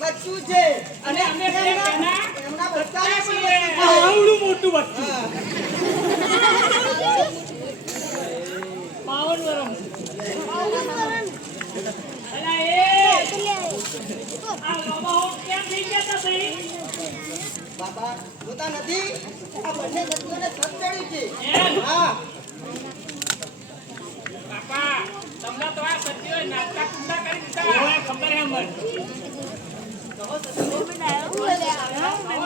બચ્ચું છે અને અમે એમના બચ્ચાને છીએ. આવડું મોટું બચ્ચું 52 વર્ષ. અલા એ આ લોબા કેમ થઈ ગયા તા ભાઈ? બાપા જોતા નથી આ બંને સત્યોને છત ચડી છે. એમ? હા બાપા તમને તો આ સત્યો નાટક કુંડા કરી દીધા. ઓય ખબર હે મને. આવો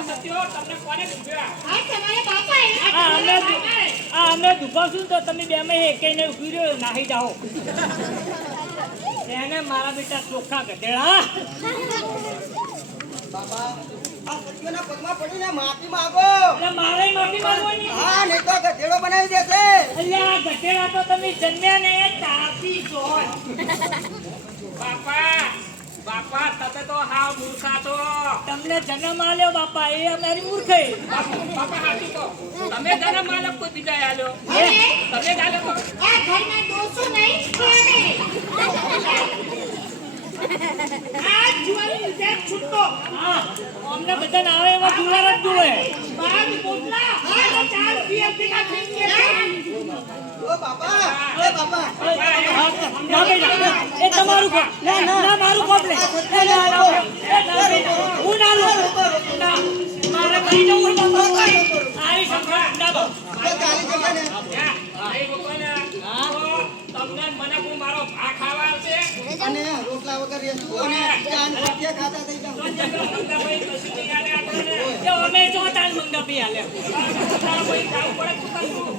સત્યો તમને કોને કીધા? અમે દુભાશું તો તમે બે માં એકેને ઉભી રહ્યો નાહી જાઓ. એને મારા બેટા ચોખ્ખા ગધેડા. બાપા આ સત્યોના પગમાં પડીને માફી માંગો. એટલે મારે માફી માંગવાની. હા નહીં તો ગધેડો બનાવી દેશે. અલ્યા આ ગધેડા તો તમે જન્મ્યા ને તાપી છો. બાપા તમે તો હાવ મૂર્ખા છો. તમને જન્મ આલ્યો બાપા એ અમારી મૂર્ખાઈ. બાપા હાચું તો તમે જન્મ માલક કોઈ બીજા આલ્યો. તમે જ આલ્યો તો. હા અમને બધાને આવે એવા જુવાર જ જુએ. ઓ બાપા એ બાપા ના બેટા એ તમારું કામ. ના મારું કામ લે. હું ના લઉં. ના મારે કઈ જવું હોય બાપા. આઈ સંભાળ ના બાપ. એ ચાલી જશે ને. ભાઈ ભગવાના તમને મને કોઈ મારો ભા ખાવા આવશે. અને રોટલા વગર રહેશું અને ચાન ભજીયા ખાતા થઈ જાવ. ભાઈ કશું નહીં આલે આપણને. જો અમે જો તાન મંગા પી આલે. તારા કોઈ જાવું પડે તો કરવું.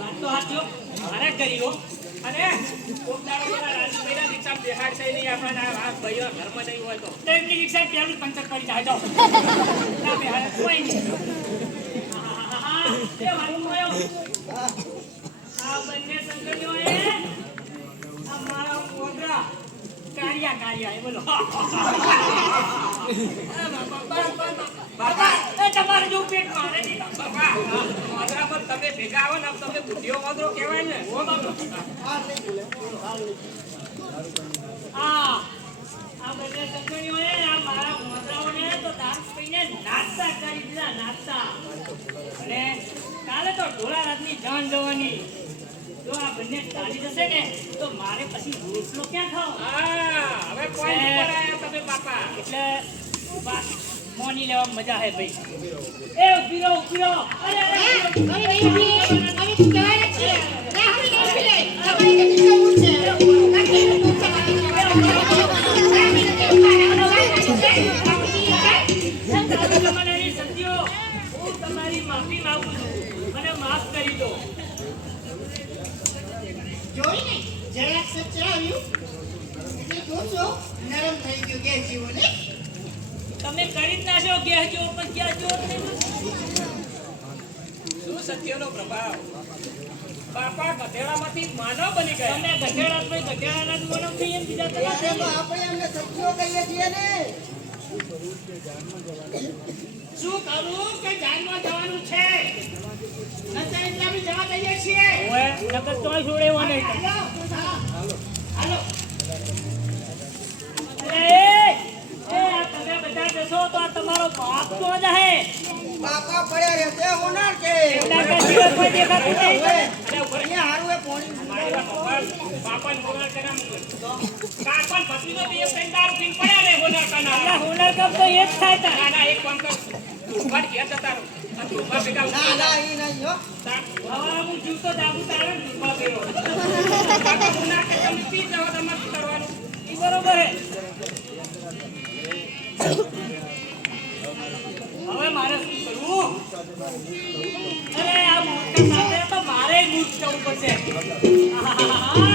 વાત તો હાચો મારે કરી લો. અને કોક દાડો પેલા રાજુભાઈના રિક્ષામાં બેહાડ થઈ નહીં આપણને આ ભાઈઓ ઘરમાં નહીં હોય તો. તેમની રિક્ષા પેલું પંચર કરી જાય જાઓ. ના બેહાડે કોઈ નહીં. એ વાળું મોયો. આ બંને સંગઠનોએ આ મારા ઓગરા કારિયા એ બોલો. બાપા એ તમારે જો પેટ મારે નહીં. બાપા મોદરા પર તમે ભેગા આવો ને તમને બુદ્ધિઓ મોદરો કહેવાય ને. ઓ બાપા આ બંને સંગઠનોએ આ મારા મોદરાઓને તો દાંત પીને નાસ્તા કરી દીધા નાસ્તા. અને કાલે તો ઢોળા રાતની જાન જવાની. જો આ બંને ચાલી જશે ને તો મારે પછી રોટલો ક્યાં ખાવ? હા હવે કોઈ ઉપર આયા તમે બાપા. એટલે બસ મોની લેવા મજા હે ભાઈ. એ ઉભી રહો ઉભી રહો. અરે તમારી સત્યો હું તમારી માફી માંગુ છું. મને માફ કરી દો. જોઈને જરાક સચરાવ્યું એટલે જોશો નરમ થઈ ગયું કે જીવો ને તમે કરી જ નાખ્યો ગેસ જેવો પણ ક્યાં જોર નહીં. શું સત્યનો પ્રભાવ. બાપા ગધેડામાંથી માનવ બની ગયા. તમે ગધેડા તો ગધેડાના જ મોનમ થઈ એમ બીજા એટલે તો આપણે એમને સત્યો કહીએ છીએ ને. શું કરું કે જાનમાં જવાનું છે નચા એટલા બી જવા દઈએ છીએ ઓય નકર તોય છોડેવો નહીં. હાલો એ તમે બધા જશો તો આ તમારો બાપ તો જ હે. બાપા પડ્યા રહેશે હોનાર કે. એમના કશું કોઈ દેખાતું નહીં. અહીંયા હારું એ પોણી મારી વાત સાંભળ. બાપાને હોનાર કરામ કાપન ભત્રીનો બી એક ત્રણ દારૂ પીને પડ્યા ને હોનાર એટલે કના. હુનર કપ તો એ જ થાય તા. ના એક કામ કર. ઉભા ઘેર જતા રહો. આ તું ઉભા ભેગા ના ના ઈ નહીં હો. હવે હું જીવતો જાગું તારે ને ઉભા ફેરો. બાપા હોનાર કે તમે પી જાઓ તમારે શું કરવાનું. ઈ બરોબર હે. હવે મારે શું કરવું? અરે આ મૂર્ખ સાથે તો મારે મૂર્ખ થવું પડશે. આહાહાહા.